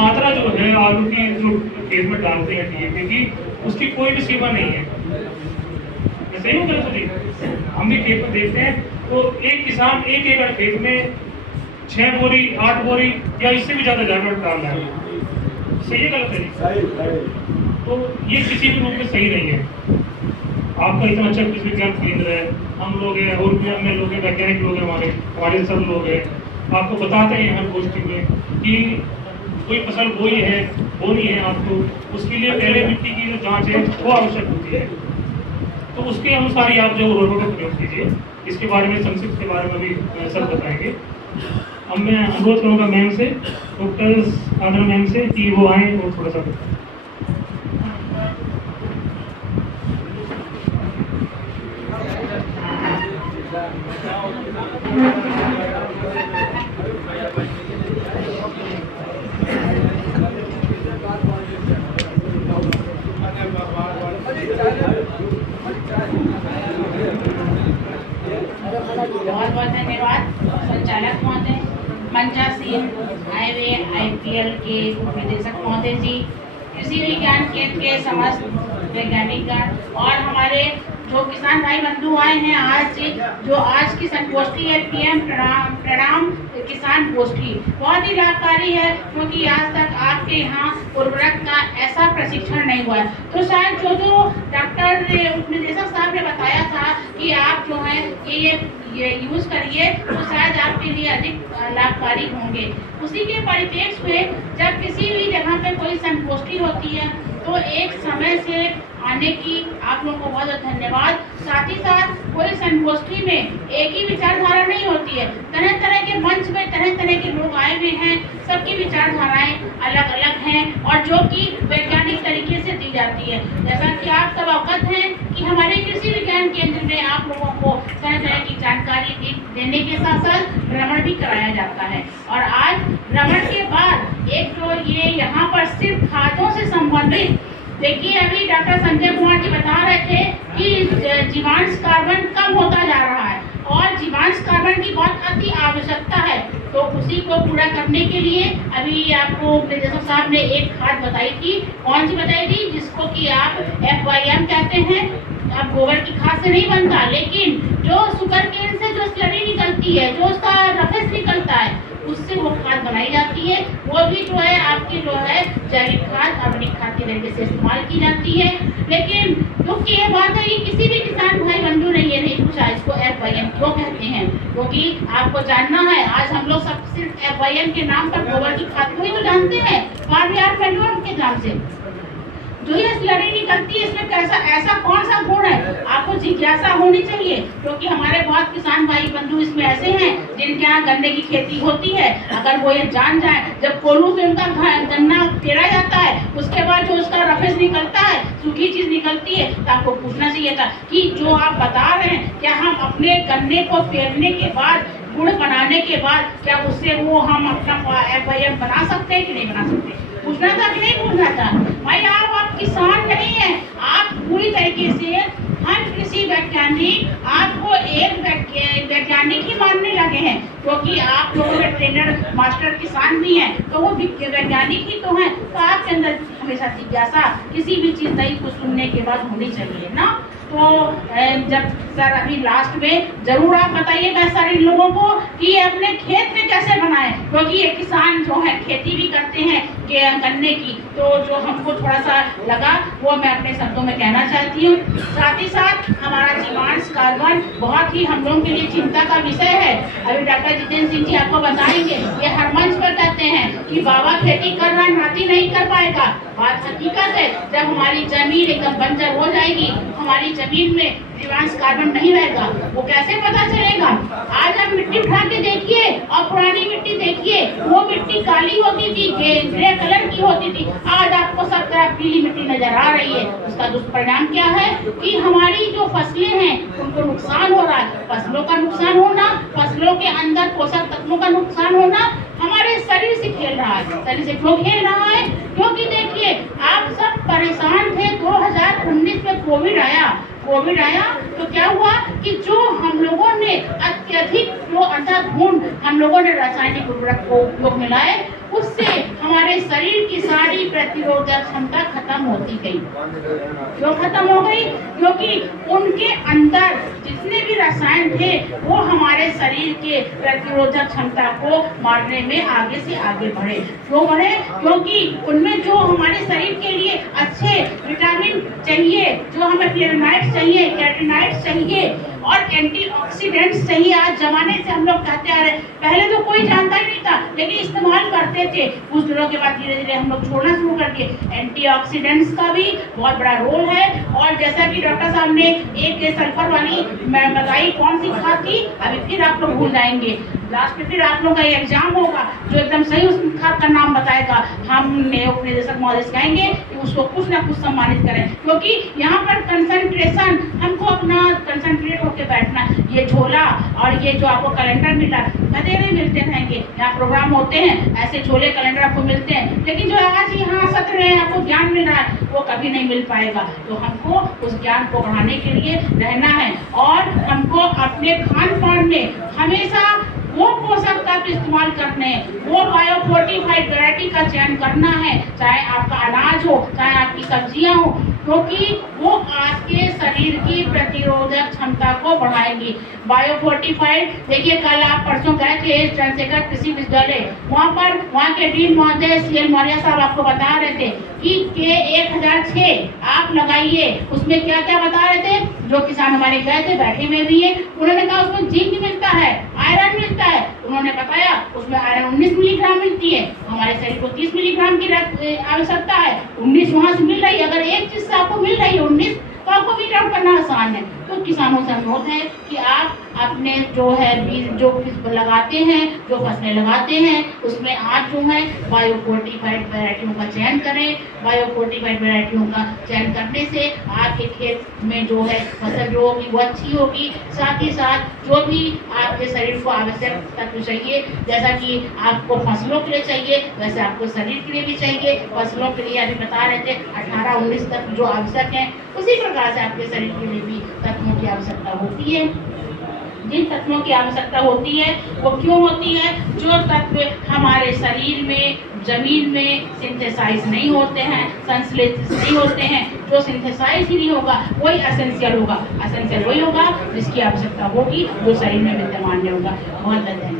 मात्रा जो है आलू की जो खेत में डालते हैं डीएपी की, उसकी कोई भी सीमा नहीं है। मैं सही हूँ गलत जी? हम भी खेत में देखते हैं तो एक किसान 1 एकड़ खेत में 6 बोरी 8 बोरी या इससे भी ज्यादा जाकर डाल रहा है। सही है गलत है? तो ये किसी भी रूप में सही नहीं है। आपका इतना अच्छा कृषि विज्ञान केंद्र है, हम लोग हैं और भी अन्य लोग हैं, वैज्ञानिक लोग हैं, हमारे सब लोग हैं, आपको बताते हैं हर गोष्ठी में कि कोई फसल बोनी है आपको, उसके लिए पहले मिट्टी की जो जांच है वो आवश्यक होती है। तो उसके अनुसार ही आप जो उर्वरकों का प्रयोग कीजिए। इसके बारे में संक्षिप्त के बारे में भी सब बताएंगे। अब मैं अनुरोध करूँगा मैम से, डॉक्टर साधना मैम से, कि वो आए और थोड़ा सा बताएं। बहुत बहुत धन्यवाद संचालक महोदय, पंचासीन हाईवे IPL के उपनिदेशक महोदय जी, कृषि विज्ञान केंद्र के समस्त वैज्ञानिकगण और हमारे जो किसान भाई बंधु आए हैं आज की संगोष्ठी है PM प्रणाम किसान गोष्ठी, बहुत ही लाभकारी है क्योंकि आज तक आपके यहाँ उर्वरक का ऐसा प्रशिक्षण नहीं हुआ है। तो शायद जो डॉक्टर उपनिदेशक साहब ने बताया था कि आप जो है ये यूज करिए तो शायद आपके लिए अधिक लाभकारी होंगे। उसी के परिप्रेक्ष्य में जब किसी भी जगह पे कोई संगोष्ठी होती है तो एक समय से आने की आप लोगों को बहुत बहुत धन्यवाद। साथ ही साथ कोई संगोष्ठी में एक ही विचारधारा नहीं होती है, तरह तरह के मंच में तरह तरह के लोग आए हुए हैं, सबकी विचारधाराएं अलग अलग हैं और जो कि वैज्ञानिक तरीके से दी जाती है। जैसा कि आप सब अवगत हैं कि हमारे कृषि विज्ञान केंद्र में आप लोगों को तरह तरह की जानकारी देने के साथ साथ भ्रमण भी कराया जाता है। और आज भ्रमण के बाद एक जो ये यहाँ पर सिर्फ खादों से संबंधित, देखिए अभी डॉक्टर संजय कुमार जी बता रहे थे कि जीवांश कार्बन कम होता जा रहा है और जीवांश कार्बन की बहुत अति आवश्यकता है। तो उसी को पूरा करने के लिए अभी आपको उपनिदेशक साहब ने एक खाद बताई थी, कौन सी बताई थी, जिसको कि आप FYM कहते हैं। अब गोबर की खाद से नहीं बनता, लेकिन जो सुपर केन से जो स्लरी निकलती है, जो उसका रफेस निकलता है, उससे वो खाद बनाई जाती है। वो भी जो है आपकी जो है जैविक खाद, ऑर्गेनिक खाद के तरीके से इस्तेमाल की जाती है। लेकिन क्योंकि ये बात है कि किसी भी किसान भाई बंधु ने ये नहीं पूछा इसको FYM क्यों कहते हैं, क्योंकि आपको जानना है आज हम लोग सब सिर्फ FYM के नाम पर गोबर की खाद को ही तो जानते हैं, फार्मयार्ड मैन्योर के नाम से। जो ये स्लरी निकलती है इसमें कैसा ऐसा कौन सा गुण है, आपको जिज्ञासा होनी चाहिए। क्योंकि हमारे बहुत किसान भाई बंधु इसमें ऐसे हैं जिनके यहाँ गन्ने की खेती होती है, अगर वो ये जान जाए जब कोल्हू से उनका गन्ना पेरा जाता है उसके बाद जो उसका रफेस निकलता है, सूखी चीज निकलती है, तो आपको पूछना चाहिए था कि जो आप बता रहे हैं क्या हम अपने गन्ने को पेरने के बाद, गुड़ बनाने के बाद, क्या उससे वो हम अपना FYM बना सकते हैं कि नहीं बना सकते? पूछना था कि नहीं पूछना था? भाई आप किसान नहीं है, आप पूरी तरीके से हर कृषि वैज्ञानिक आपको एक वैज्ञानिक ही मानने लगे हैं, क्योंकि आप लोगों में ट्रेनर मास्टर किसान भी हैं, तो वो वैज्ञानिक ही तो हैं। तो आपके अंदर हमेशा जिज्ञासा किसी भी चीज नई को सुनने के बाद होनी चाहिए ना। तो जब सर अभी लास्ट में जरूर आप बताइएगा सर इन लोगों को कि अपने खेत में कैसे बनाएं, क्योंकि ये किसान जो है खेती भी करते हैं गन्ने की, तो जो हमको थोड़ा सा लगा वो मैं अपने शब्दों में कहना चाहती हूँ। साथ ही साथ हमारा जीवांश कार्बन बहुत ही हम लोगों के लिए चिंता का विषय है। अभी डॉक्टर जितेंद्र सिंह जी आपको बताएंगे, ये हर मंच पर कहते हैं कि बाबा खेती कर रहा नाती नहीं कर पाएगा। बात हकीकत है, जब हमारी जमीन एकदम बंजर हो जाएगी, हमारी जमीन में जीवांश कार्बन नहीं रहेगा, वो कैसे पता चलेगा? आज आप मिट्टी उठा के देखिए और पुरानी मिट्टी देखिए, वो मिट्टी काली होती थी, ग्रे कलर की होती थी, आज आपको सब तरफ पीली मिट्टी नजर आ रही है। उसका दुष्परिणाम क्या है कि हमारी जो फसलें हैं उनको नुकसान हो रहा है। फसलों का नुकसान होना, फसलों के अंदर पोषक तत्वों का नुकसान होना हमारे शरीर से खेल रहा है। शरीर से क्यों खेल रहा है? क्योंकि देखिए आप सब परेशान थे, 2019 में कोविड आया तो क्या हुआ कि जो हम लोगों ने अत्यधिक जो अंधाधुंध हम लोगों ने रासायनिक उर्वरक को उपयोग में लाए, उससे हमारे शरीर की सारी प्रतिरोधक क्षमता खत्म होती गई। क्यों खत्म हो गई? क्योंकि उनके अंदर जितने भी रसायन थे वो हमारे शरीर के प्रतिरोधक क्षमता को मारने में आगे से आगे बढ़े। क्यों बढ़े? क्योंकि उनमें जो हमारे शरीर के लिए अच्छे विटामिन चाहिए, जो हमें फ्लेवोनॉइड्स चाहिए, कैरोटीनॉइड्स चाहिए और एंटीऑक्सीडेंट्स चाहिए। आज जमाने से हम लोग कहते आ रहे, पहले तो कोई जानता ही नहीं था लेकिन इस्तेमाल करते थे। कुछ दिनों के बाद धीरे धीरे हम लोग छोड़ना शुरू कर दिए। एंटीऑक्सीडेंट्स का भी बहुत बड़ा रोल है। और जैसा कि डॉक्टर साहब ने एक सल्फर वाली बताई, कौन सी खाद थी अभी फिर आप लोग भूल जाएंगे। लास्ट में फिर आप लोगों का एग्जाम होगा जो एकदम सही उस खाद का नाम बताएगा। हम निदेशक महोदय कहेंगे कि उसको कुछ ना कुछ सम्मानित करें, क्योंकि यहाँ पर कंसंट्रेशन, हमको अपना कंसंट्रेट होकर बैठना। ये झोला और ये जो आपको कैलेंडर मिला, बतेरे मिलते रहेंगे, यहाँ प्रोग्राम होते हैं, ऐसे झोले कैलेंडर आपको मिलते हैं, लेकिन जो आज यहाँ सत्र है आपको ज्ञान मिल रहा है वो कभी नहीं मिल पाएगा। तो हमको उस ज्ञान को बढ़ाने के लिए रहना है और हमको अपने खान पान में हमेशा वो पोषक तत्व इस्तेमाल करने हैं, वो बायोफोर्टिफाइड वैरायटी का चयन करना है, चाहे आपका अनाज हो, चाहे आपकी सब्जियां हो, क्योंकि वो आपके शरीर की प्रतिरोधक क्षमता को बढ़ाएंगी। बायोफोर्टिफाइड, देखिए कल आप परसों गए थे चंद्रशेखर कृषि विश्वविद्यालय, वहाँ के डीन महोदय CL मौर्य साहब आपको बता रहे थे कि K1006 आप लगाइए। उसमें क्या क्या बता रहे थे? जो किसान हमारे गए थे, बैठे में भी है, उन्होंने कहा उसमें जिंक मिलता है, आयरन मिलता है। उन्होंने बताया उसमें आयरन 19 मिलीग्राम मिलती है, हमारे शरीर को 30 मिलीग्राम की आवश्यकता है, 19 वहाँ से मिल रही है। अगर एक चीज से आपको मिल रही है 19, तो आपको वीट आउट करना आसान है। तो किसानों से अनुरोध है कि आप अपने जो है बीज जो लगाते हैं, जो फसलें लगाते हैं, उसमें आप जो है बायोफोर्टिफाइड वैरायटियों का चयन करें। बायोफोर्टिफाइड वैरायटियों का चयन करने से आपके खेत में जो है फसल जो होगी वो अच्छी होगी। साथ ही साथ जो भी आपके शरीर को आवश्यक तत्व चाहिए, जैसा कि आपको फसलों के लिए चाहिए वैसे आपको शरीर के लिए भी चाहिए। फसलों के लिए अभी बता रहे थे 18-19 तत्व जो आवश्यक हैं, उसी प्रकार से आपके शरीर के लिए भी तत्वों की आवश्यकता होती है। जिन तत्वों की आवश्यकता होती है वो क्यों होती है? जो तत्व हमारे शरीर में, जमीन में सिंथेसाइज नहीं होते हैं, संश्लेषित नहीं होते हैं, जो सिंथेसाइज ही नहीं होगा वही एसेंशियल होगा। एसेंशियल वही होगा जिसकी आवश्यकता होगी, जो शरीर में विद्यमान नहीं होगा। बहुत धन्यवाद।